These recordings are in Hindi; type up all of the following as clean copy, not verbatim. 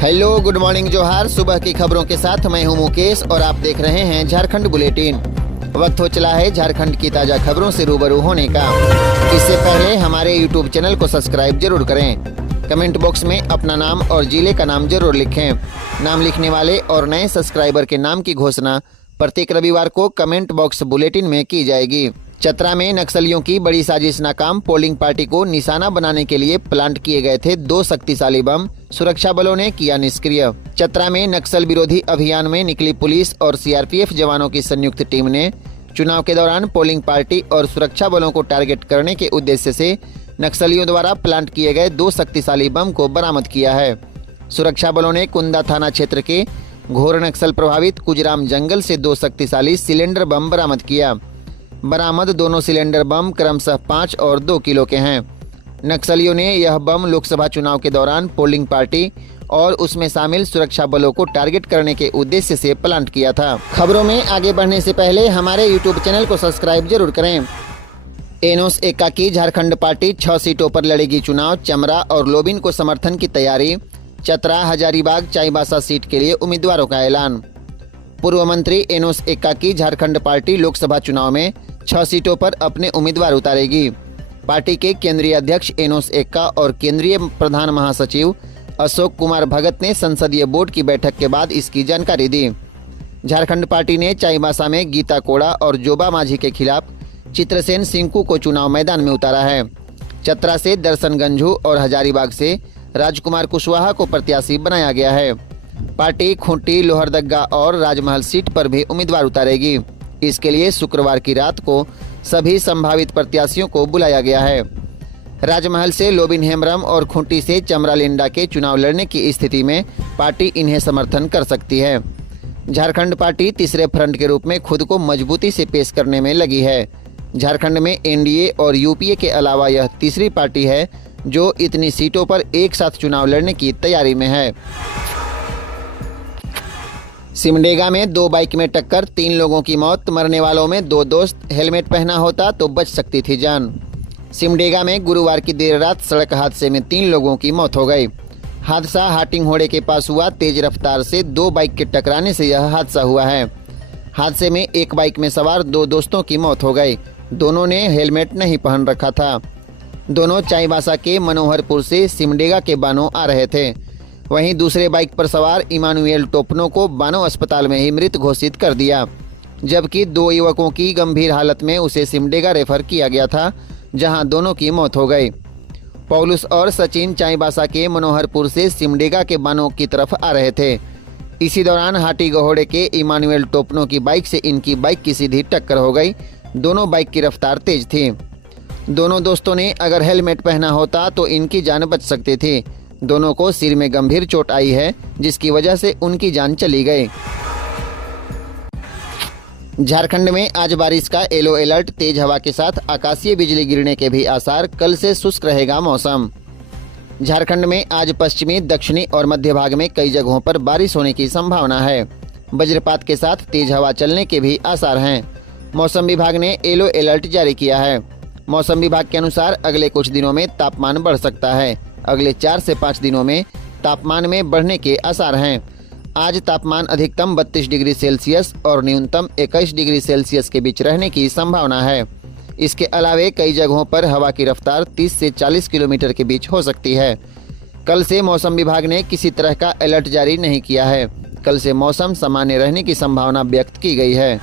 हेलो, गुड मॉर्निंग, जोहार। सुबह की खबरों के साथ मैं हूं मुकेश और आप देख रहे हैं झारखंड बुलेटिन। वक्त हो चला है झारखंड की ताजा खबरों से रूबरू होने का। इससे पहले हमारे यूट्यूब चैनल को सब्सक्राइब जरूर करें। कमेंट बॉक्स में अपना नाम और जिले का नाम जरूर लिखें। नाम लिखने वाले और नए सब्सक्राइबर के नाम की घोषणा प्रत्येक रविवार को कमेंट बॉक्स बुलेटिन में की जाएगी। चतरा में नक्सलियों की बड़ी साजिश नाकाम। पोलिंग पार्टी को निशाना बनाने के लिए प्लांट किए गए थे 2 शक्तिशाली बम, सुरक्षा बलों ने किया निष्क्रिय। चतरा में नक्सल विरोधी अभियान में निकली पुलिस और सीआरपीएफ जवानों की संयुक्त टीम ने चुनाव के दौरान पोलिंग पार्टी और सुरक्षा बलों को टारगेट करने के उद्देश्य से नक्सलियों द्वारा प्लांट किए गए 2 शक्तिशाली बम को बरामद किया है। सुरक्षा बलों ने कुंदा थाना क्षेत्र के घोर नक्सल प्रभावित कुजराम जंगल से 2 शक्तिशाली सिलेंडर बम बरामद किया। बरामद दोनों सिलेंडर बम क्रमशः 5 और 2 किलो के हैं। नक्सलियों ने यह बम लोकसभा चुनाव के दौरान पोलिंग पार्टी और उसमें शामिल सुरक्षा बलों को टारगेट करने के उद्देश्य से प्लांट किया था। खबरों में आगे बढ़ने से पहले हमारे यूट्यूब चैनल को सब्सक्राइब जरूर करें। एनोस एक्का की झारखंड पार्टी 6 सीटों पर लड़ेगी चुनाव। चमरा और लोबिन को समर्थन की तैयारी। चतरा, हजारीबाग, चाईबासा सीट के लिए उम्मीदवारों का ऐलान। पूर्व मंत्री एनोस एक्का की झारखंड पार्टी लोकसभा चुनाव में 6 सीटों पर अपने उम्मीदवार उतारेगी। पार्टी के केंद्रीय अध्यक्ष एनोस एक्का और केंद्रीय प्रधान महासचिव अशोक कुमार भगत ने संसदीय बोर्ड की बैठक के बाद इसकी जानकारी दी। झारखंड पार्टी ने चाईबासा में गीता कोड़ा और जोबा माझी के खिलाफ चित्रसेन सिंकू को चुनाव मैदान में उतारा है। चतरा से दर्शन गंझू और हजारीबाग से राजकुमार कुशवाहा को प्रत्याशी बनाया गया है। पार्टी खूंटी, लोहरदगा और राजमहल सीट पर भी उम्मीदवार उतारेगी। इसके लिए शुक्रवार की रात को सभी संभावित प्रत्याशियों को बुलाया गया है। राजमहल से लोबिन हेम्ब्रम और खूंटी से चमरा लिंडा के चुनाव लड़ने की स्थिति में पार्टी इन्हें समर्थन कर सकती है। झारखंड पार्टी तीसरे फ्रंट के रूप में खुद को मजबूती से पेश करने में लगी है। झारखंड में एनडीए और यूपीए के अलावा यह तीसरी पार्टी है जो इतनी सीटों पर एक साथ चुनाव लड़ने की तैयारी में है। सिमडेगा में 2 बाइक में टक्कर, 3 लोगों की मौत। मरने वालों में 2 दोस्त। हेलमेट पहना होता तो बच सकती थी जान। सिमडेगा में गुरुवार की देर रात सड़क हादसे में 3 लोगों की मौत हो गई। हादसा हाटिंग होड़े के पास हुआ। तेज रफ्तार से 2 बाइक के टकराने से यह हादसा हुआ है। हादसे में एक बाइक में सवार 2 दोस्तों की मौत हो गई। दोनों ने हेलमेट नहीं पहन रखा था। दोनों चाईबासा के मनोहरपुर से सिमडेगा के बानो आ रहे थे। वहीं दूसरे बाइक पर सवार इमानुएल टोपनो को बानो अस्पताल में ही मृत घोषित कर दिया, जबकि 2 युवकों की गंभीर हालत में उसे सिमडेगा रेफर किया गया था, जहां दोनों की मौत हो गई। पौलुस और सचिन चाईबासा के मनोहरपुर से सिमडेगा के बानो की तरफ आ रहे थे। इसी दौरान हाटी गहोड़े के इमानुएल टोपनो की बाइक से इनकी बाइक की सीधी टक्कर हो गई। दोनों बाइक की रफ्तार तेज थी। दोनों दोस्तों ने अगर हेलमेट पहना होता तो इनकी जान बच सकती थी। दोनों को सिर में गंभीर चोट आई है, जिसकी वजह से उनकी जान चली गई। झारखंड में आज बारिश का येलो अलर्ट। तेज हवा के साथ आकाशीय बिजली गिरने के भी आसार। कल से शुष्क रहेगा मौसम। झारखंड में आज पश्चिमी, दक्षिणी और मध्य भाग में कई जगहों पर बारिश होने की संभावना है। वज्रपात के साथ तेज हवा चलने के भी आसार हैं। मौसम विभाग ने येलो अलर्ट जारी किया है। मौसम विभाग के अनुसार अगले कुछ दिनों में तापमान बढ़ सकता है। अगले 4 से 5 दिनों में तापमान में बढ़ने के आसार हैं। आज तापमान अधिकतम 32 डिग्री सेल्सियस और न्यूनतम 21 डिग्री सेल्सियस के बीच रहने की संभावना है। इसके अलावे कई जगहों पर हवा की रफ्तार 30 से 40 किलोमीटर के बीच हो सकती है। कल से मौसम विभाग ने किसी तरह का अलर्ट जारी नहीं किया है। कल से मौसम सामान्य रहने की संभावना व्यक्त की गई है।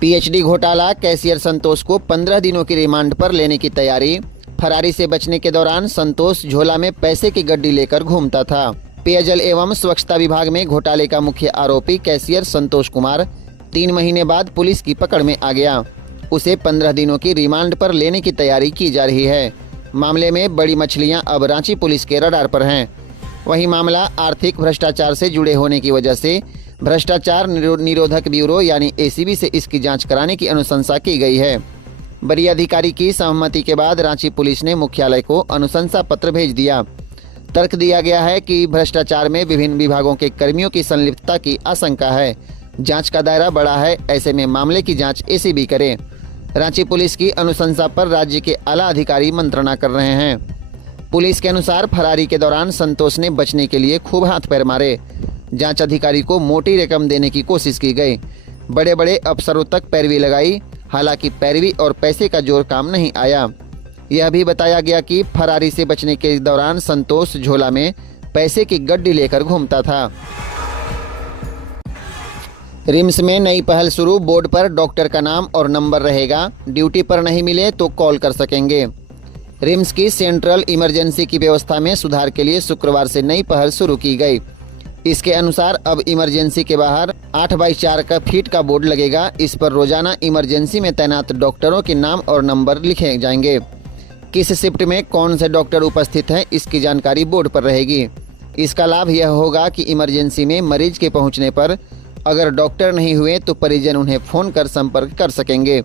पीएचडी घोटाला, कैशियर संतोष को 15 दिनों की रिमांड पर लेने की तैयारी। फरारी से बचने के दौरान संतोष झोला में पैसे की गड्डी लेकर घूमता था। पेयजल एवं स्वच्छता विभाग में घोटाले का मुख्य आरोपी कैशियर संतोष कुमार 3 महीने बाद पुलिस की पकड़ में आ गया। उसे 15 दिनों की रिमांड पर लेने की तैयारी की जा रही है। मामले में बड़ी मछलियां अब रांची पुलिस के रडार पर हैं। वहीं मामला आर्थिक भ्रष्टाचार से जुड़े होने की वजह से भ्रष्टाचार निरोधक ब्यूरो यानी एसीबी से इसकी जांच कराने की अनुशंसा की गई है। वरीय अधिकारी की सहमति के बाद रांची पुलिस ने मुख्यालय को अनुशंसा पत्र भेज दिया। तर्क दिया गया है कि भ्रष्टाचार में विभिन्न विभागों के कर्मियों की संलिप्तता की आशंका है। जांच का दायरा बड़ा है, ऐसे में मामले की जांच एसीबी करे। रांची पुलिस की अनुशंसा पर राज्य के आला अधिकारी मंत्रणा कर रहे हैं। पुलिस के अनुसार फरारी के दौरान संतोष ने बचने के लिए खूब हाथ पैर मारे। जांच अधिकारी को मोटी रकम देने की कोशिश की गई। बड़े बड़े अफसरों तक पैरवी लगाई, हालांकि पैरवी और पैसे का जोर काम नहीं आया। यह भी बताया गया कि फरारी से बचने के दौरान संतोष झोला में पैसे की गड्डी लेकर घूमता था। रिम्स में नई पहल शुरू, बोर्ड पर डॉक्टर का नाम और नंबर रहेगा। ड्यूटी पर नहीं मिले तो कॉल कर सकेंगे। रिम्स की सेंट्रल इमरजेंसी की व्यवस्था में सुधार के लिए शुक्रवार से नई पहल शुरू की गई। इसके अनुसार अब इमरजेंसी के बाहर 8x4 फीट का बोर्ड लगेगा। इस पर रोजाना इमरजेंसी में तैनात डॉक्टरों के नाम और नंबर लिखे जाएंगे। किस शिफ्ट में कौन से डॉक्टर उपस्थित हैं, इसकी जानकारी बोर्ड पर रहेगी। इसका लाभ यह होगा कि इमरजेंसी में मरीज के पहुंचने पर अगर डॉक्टर नहीं हुए तो परिजन उन्हें फ़ोन कर संपर्क कर सकेंगे।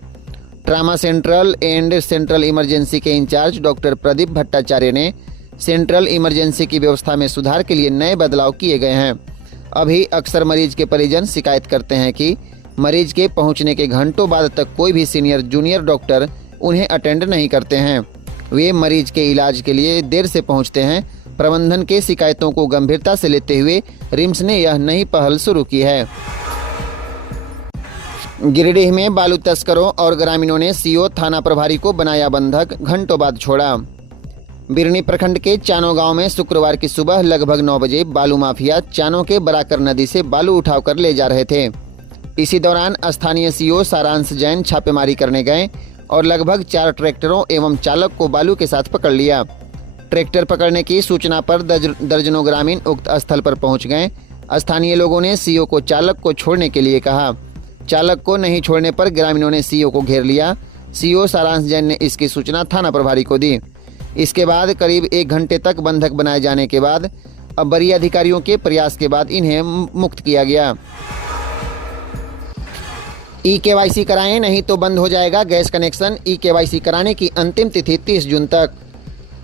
Trauma central and central emergency के इंचार्ज डॉक्टर प्रदीप भट्टाचार्य ने सेंट्रल इमरजेंसी की व्यवस्था में सुधार के लिए नए बदलाव किए गए हैं। अभी अक्सर मरीज के परिजन शिकायत करते हैं कि मरीज के पहुंचने के घंटों बाद तक कोई भी सीनियर जूनियर डॉक्टर उन्हें अटेंड नहीं करते हैं। वे मरीज के इलाज के लिए देर से पहुंचते हैं। प्रबंधन के शिकायतों को गंभीरता से लेते हुए रिम्स ने यह नई पहल शुरू की है। गिरिडीह में बालू तस्करों और ग्रामीणों ने सीओ थाना प्रभारी को बनाया बंधक, घंटों बाद छोड़ा। बिरनी प्रखंड के चानो गांव में शुक्रवार की सुबह लगभग 9 बजे बालू माफिया चानो के बराकर नदी से बालू उठाकर ले जा रहे थे। इसी दौरान स्थानीय सीओ सारांश जैन छापेमारी करने गए और लगभग 4 ट्रैक्टरों एवं चालक को बालू के साथ पकड़ लिया। ट्रैक्टर पकड़ने की सूचना पर दर्जनों ग्रामीण उक्त स्थल पर पहुंच गए। स्थानीय लोगों ने सीओ को चालक को छोड़ने के लिए कहा। चालक को नहीं छोड़ने पर ग्रामीणों ने सीओ को घेर लिया। सीओ सारांश जैन ने इसकी सूचना थाना प्रभारी को दी। इसके बाद करीब 1 घंटे तक बंधक बनाए जाने के बाद अब वरीय अधिकारियों के प्रयास के बाद इन्हें मुक्त किया गया। ई-केवाईसी कराएं, नहीं तो बंद हो जाएगा गैस कनेक्शन। ई-केवाईसी कराने की अंतिम तिथि 30 जून तक।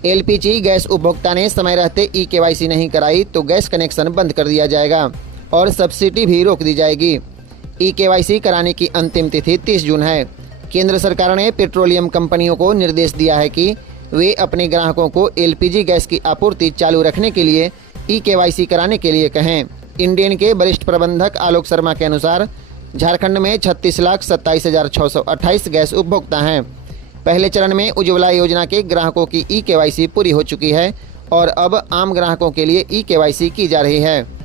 एलपीजी गैस उपभोक्ता ने समय रहते ई-केवाईसी नहीं कराई तो गैस कनेक्शन बंद कर दिया जाएगा और सब्सिडी भी रोक दी जाएगी। ई-केवाईसी कराने की अंतिम तिथि 30 जून है। केंद्र सरकार ने पेट्रोलियम कंपनियों को निर्देश दिया है कि वे अपने ग्राहकों को एलपीजी गैस की आपूर्ति चालू रखने के लिए ई-केवाईसी कराने के लिए कहें। इंडियन के वरिष्ठ प्रबंधक आलोक शर्मा के अनुसार झारखंड में 36,27,628 गैस उपभोक्ता हैं। पहले चरण में उज्ज्वला योजना के ग्राहकों की ई-केवाईसी पूरी हो चुकी है और अब आम ग्राहकों के लिए ई-केवाईसी की जा रही है।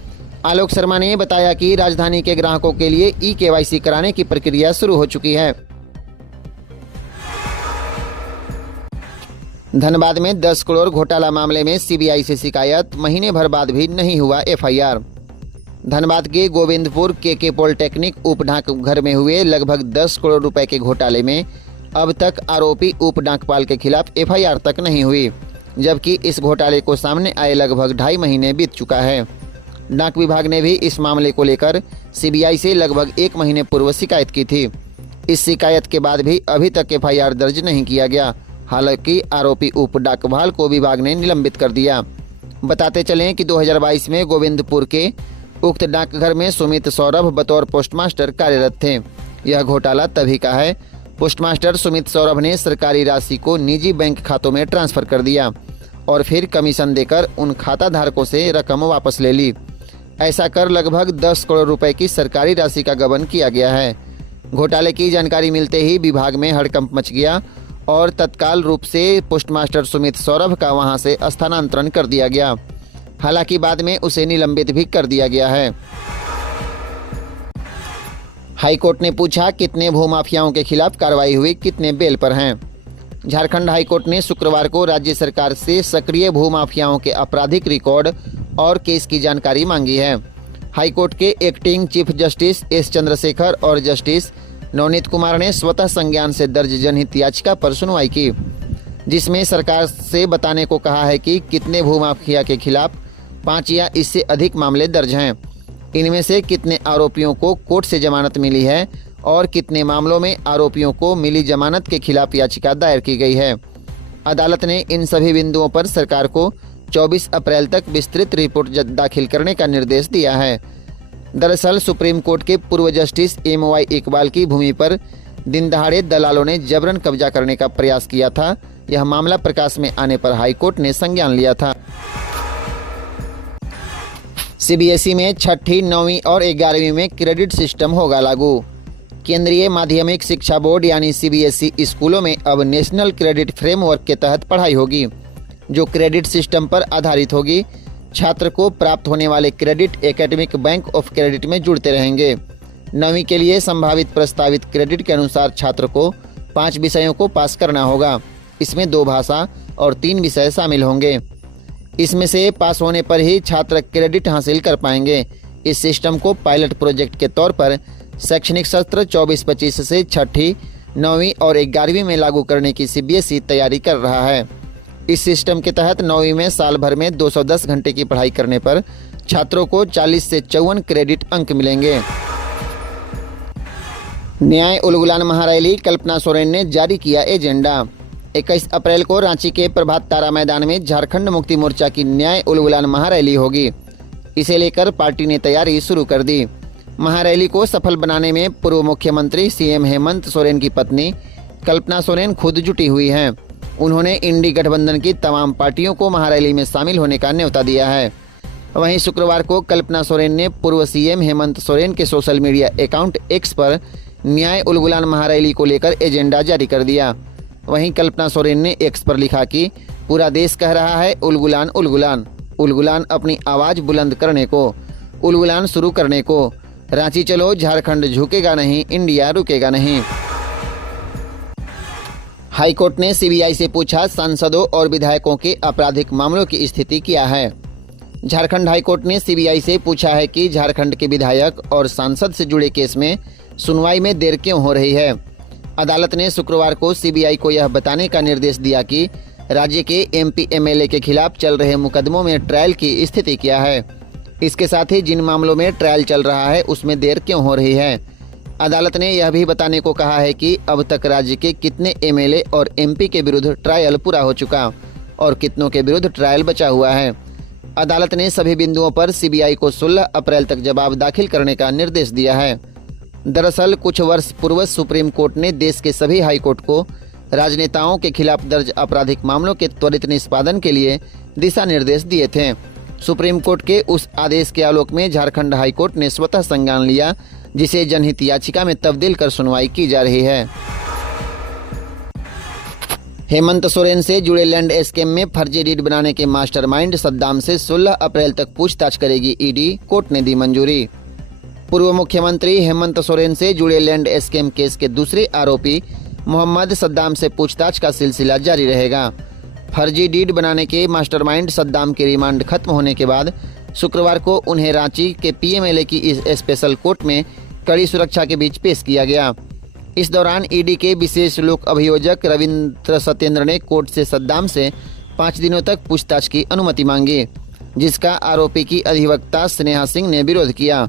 आलोक शर्मा ने बताया कि राजधानी के ग्राहकों के लिए ई-केवाईसी कराने की प्रक्रिया शुरू हो चुकी है। धनबाद में 10 करोड़ घोटाला मामले में सीबीआई से शिकायत, महीने भर बाद भी नहीं हुआ एफआईआर। धनबाद के गोविंदपुर के पॉलिटेक्निक उप डाकघर में हुए लगभग 10 करोड़ रुपए के घोटाले में अब तक आरोपी उप डाकपाल के खिलाफ एफआईआर तक नहीं हुई, जबकि इस घोटाले को सामने आए लगभग 2.5 महीने बीत चुका है। डाक विभाग ने भी इस मामले को लेकर सीबीआई से लगभग 1 महीने पूर्व शिकायत की थी। इस शिकायत के बाद भी अभी तक एफआईआर दर्ज नहीं किया गया। हालांकि आरोपी उप डाकपाल को विभाग ने निलंबित कर दिया। बताते चलें कि 2022 में गोविंदपुर के उक्त डाकघर में सुमित सौरभ बतौर पोस्टमास्टर कार्यरत थे। यह घोटाला तभी का है। पोस्टमास्टर सुमित सौरभ ने सरकारी राशि को निजी बैंक खातों में ट्रांसफर कर दिया और फिर कमीशन देकर उन खाता धारकों से रकम वापस ले ली। ऐसा कर लगभग 10 करोड़ रुपए की सरकारी राशि का गबन किया गया है। घोटाले की जानकारी मिलते ही विभाग में हड़कंप मच गया और तत्काल रूप से पोस्टमास्टर सुमित सौरभ का वहां से स्थानांतरण कर दिया गया। हालांकि बाद में उसे निलंबित भी कर दिया गया है। हाईकोर्ट ने पूछा कितने भूमाफियाओं के खिलाफ कार्रवाई हुई, कितने बेल पर हैं। झारखंड हाईकोर्ट ने शुक्रवार को राज्य सरकार से सक्रिय भूमाफियाओं के आपराधिक रिकॉर्ड और केस की जानकारी मांगी है। हाईकोर्ट के acting chief justice S Chandrashekhar और जस्टिस नवनीत कुमार ने स्वतः संज्ञान से दर्ज जनहित याचिका पर सुनवाई की, जिसमें सरकार से बताने को कहा है कि कितने भूमाफिया के खिलाफ 5 या इससे अधिक मामले दर्ज हैं, इनमें से कितने आरोपियों को कोर्ट से जमानत मिली है और कितने मामलों में आरोपियों को मिली जमानत के खिलाफ याचिका दायर की गई है। अदालत ने इन सभी बिंदुओं पर सरकार को 24 अप्रैल तक विस्तृत रिपोर्ट दाखिल करने का निर्देश दिया है। दरअसल सुप्रीम कोर्ट के पूर्व जस्टिस MY इकबाल की भूमि पर दिन दहाड़े दलालों ने जबरन कब्जा करने का प्रयास किया था। यह मामला प्रकाश में आने पर हाईकोर्ट ने संज्ञान लिया था। सीबीएसई में छठी, 9वीं और 11वीं में क्रेडिट सिस्टम होगा लागू। केंद्रीय माध्यमिक शिक्षा बोर्ड यानी सीबीएसई स्कूलों में अब नेशनल क्रेडिट फ्रेमवर्क के तहत पढ़ाई होगी, जो क्रेडिट सिस्टम पर आधारित होगी। छात्र को प्राप्त होने वाले credit academic bank of credit में जुड़ते रहेंगे। 9वीं के लिए संभावित प्रस्तावित क्रेडिट के अनुसार छात्र को 5 विषयों को पास करना होगा। इसमें 2 भाषा और 3 विषय शामिल होंगे। इसमें से पास होने पर ही छात्र क्रेडिट हासिल कर पाएंगे। इस सिस्टम को पायलट प्रोजेक्ट के तौर पर शैक्षणिक सत्र 24-25 से छठी, 9वीं और 11वीं में लागू करने की सीबीएसई तैयारी कर रहा है। इस सिस्टम के तहत 9वीं में साल भर में 210 घंटे की पढ़ाई करने पर छात्रों को 40 से 54 क्रेडिट अंक मिलेंगे। न्याय उलगुलान महारैली, कल्पना सोरेन ने जारी किया एजेंडा। 21 अप्रैल को रांची के प्रभात तारा मैदान में झारखंड मुक्ति मोर्चा की न्याय उलगुलान महारैली होगी। इसे लेकर पार्टी ने तैयारी शुरू कर दी। महारैली को सफल बनाने में पूर्व मुख्यमंत्री सीएम हेमंत सोरेन की पत्नी कल्पना सोरेन खुद जुटी हुई हैं। उन्होंने इंडी गठबंधन की तमाम पार्टियों को महारैली में शामिल होने का न्योता दिया है। वहीं शुक्रवार को कल्पना सोरेन ने पूर्व सीएम हेमंत सोरेन के सोशल मीडिया अकाउंट एक्स पर न्याय उलगुलान महारैली को लेकर एजेंडा जारी कर दिया। वहीं कल्पना सोरेन ने एक्स पर लिखा कि पूरा देश कह रहा है उलगुलान उलगुलान, उलगुलान अपनी आवाज बुलंद करने को, उलगुलान शुरू करने को। रांची चलो, झारखंड झुकेगा नहीं, इंडिया रुकेगा नहीं। हाईकोर्ट ने सीबीआई से पूछा सांसदों और विधायकों के आपराधिक मामलों की स्थिति क्या है। झारखंड हाईकोर्ट ने सीबीआई से पूछा है कि झारखंड के विधायक और सांसद से जुड़े केस में सुनवाई में देर क्यों हो रही है। अदालत ने शुक्रवार को सीबीआई को यह बताने का निर्देश दिया कि राज्य के एमपी एमएलए के खिलाफ चल रहे मुकदमों में ट्रायल की स्थिति क्या है। इसके साथ ही जिन मामलों में ट्रायल चल रहा है उसमें देर क्यों हो रही है। अदालत ने यह भी बताने को कहा है कि अब तक राज्य के कितने एमएलए और एमपी के विरुद्ध ट्रायल पूरा हो चुका और कितनों के विरुद्ध ट्रायल बचा हुआ है। अदालत ने सभी बिंदुओं पर सीबीआई को 16 अप्रैल तक जवाब दाखिल करने का निर्देश दिया है। दरअसल कुछ वर्ष पूर्व सुप्रीम कोर्ट ने देश के सभी हाई कोर्ट को राजनेताओं के खिलाफ दर्ज आपराधिक मामलों के त्वरित निष्पादन के लिए दिशा निर्देश दिए थे। सुप्रीम कोर्ट के उस आदेश के आलोक में झारखंड हाई कोर्ट ने स्वतः संज्ञान लिया, जिसे जनहित याचिका में तब्दील कर सुनवाई की जा रही है। हेमंत सोरेन से जुड़े लैंड स्कैम में फर्जी डीड बनाने के मास्टरमाइंड सद्दाम से 16 अप्रैल तक पूछताछ करेगी ईडी, कोर्ट ने दी मंजूरी। पूर्व मुख्यमंत्री हेमंत सोरेन से जुड़े लैंड स्कैम केस के दूसरे आरोपी मोहम्मद सद्दाम से पूछताछ का सिलसिला जारी रहेगा। फर्जी डीड बनाने के मास्टरमाइंड सद्दाम की रिमांड खत्म होने के बाद शुक्रवार को उन्हें रांची के पीएमएलए की इस स्पेशल कोर्ट में कड़ी सुरक्षा के बीच पेश किया गया। इस दौरान ईडी के विशेष लोक अभियोजक रविंद्र सत्येंद्र ने कोर्ट से सद्दाम से 5 दिनों तक पूछताछ की अनुमति मांगी, जिसका आरोपी की अधिवक्ता स्नेहा सिंह ने विरोध किया।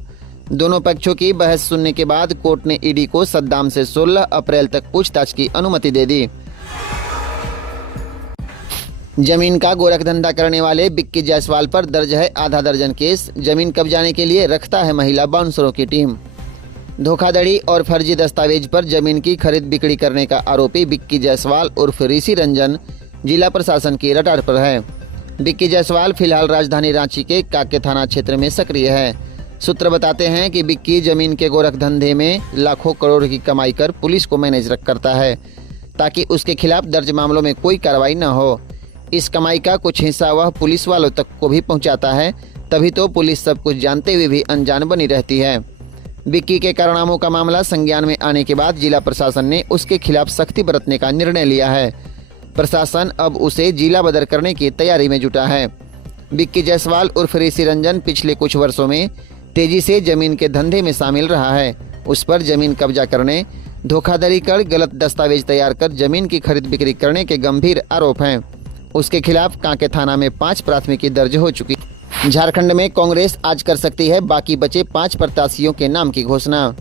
दोनों पक्षों की बहस सुनने के बाद कोर्ट ने ईडी को सद्दाम से 16 अप्रैल तक पूछताछ की अनुमति दे दी। जमीन का गोरखधंधा करने वाले बिक्की जायसवाल पर दर्ज है आधा दर्जन केस। जमीन कब्जाने के लिए रखता है महिला बाउंसरों की टीम। धोखाधड़ी और फर्जी दस्तावेज पर जमीन की खरीद बिक्री करने का आरोपी बिक्की जायसवाल उर्फ ऋषि रंजन जिला प्रशासन की रडार पर है। बिक्की जायसवाल फिलहाल राजधानी रांची के काके थाना क्षेत्र में सक्रिय है। सूत्र बताते हैं कि बिक्की जमीन के गोरख धंधे में लाखों करोड़ की कमाई कर पुलिस को मैनेज करता है, ताकि उसके खिलाफ दर्ज मामलों में कोई कार्रवाई न हो। इस कमाई का कुछ हिस्सा वह पुलिस वालों तक को भी पहुंचाता है, तभी तो पुलिस सब कुछ जानते हुए भी अनजान बनी रहती है। बिक्की के कारनामों का मामला संज्ञान में आने के बाद जिला प्रशासन ने उसके खिलाफ सख्ती बरतने का निर्णय लिया है। प्रशासन अब उसे जिला बदर करने की तैयारी में जुटा है। बिक्की जायसवाल उर्फ ऋषि रंजन पिछले कुछ वर्षों में तेजी से जमीन के धंधे में शामिल रहा है। उस पर जमीन कब्जा करने, धोखाधड़ी कर गलत दस्तावेज तैयार कर जमीन की खरीद बिक्री करने के गंभीर आरोप हैं। उसके खिलाफ कांके थाना में 5 प्राथमिकी दर्ज हो चुकी। झारखंड में कांग्रेस आज कर सकती है बाकी बचे 5 प्रत्याशियों के नाम की घोषणा।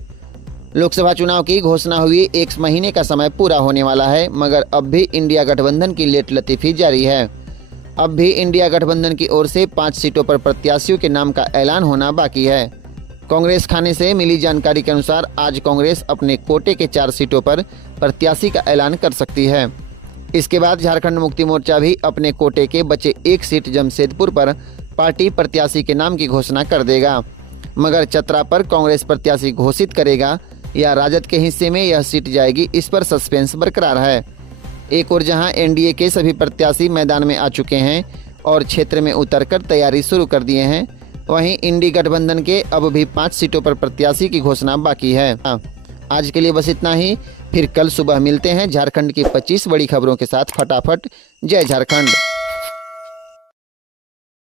लोकसभा चुनाव की घोषणा हुई 1 महीने का समय पूरा होने वाला है, मगर अब भी इंडिया गठबंधन की लेट लतीफी जारी है। अब भी इंडिया गठबंधन की ओर से 5 सीटों पर प्रत्याशियों के नाम का ऐलान होना बाकी है। कांग्रेस खाने से मिली जानकारी के अनुसार आज कांग्रेस अपने कोटे के 4 सीटों पर प्रत्याशी का ऐलान कर सकती है। इसके बाद झारखंड मुक्ति मोर्चा भी अपने कोटे के बचे एक सीट जमशेदपुर पर पार्टी प्रत्याशी के नाम की घोषणा कर देगा, मगर चतरा पर कांग्रेस प्रत्याशी घोषित करेगा या राजद के हिस्से में यह सीट जाएगी, इस पर सस्पेंस बरकरार है। एक और जहां एनडीए के सभी प्रत्याशी मैदान में आ चुके हैं और क्षेत्र में उतरकर तैयारी शुरू कर दिए हैं, वहीं इंडी गठबंधन के अब भी 5 सीटों पर प्रत्याशी की घोषणा बाकी है। आज के लिए बस इतना ही, फिर कल सुबह मिलते हैं झारखंड की 25 बड़ी खबरों के साथ। फटाफट जय झारखंड।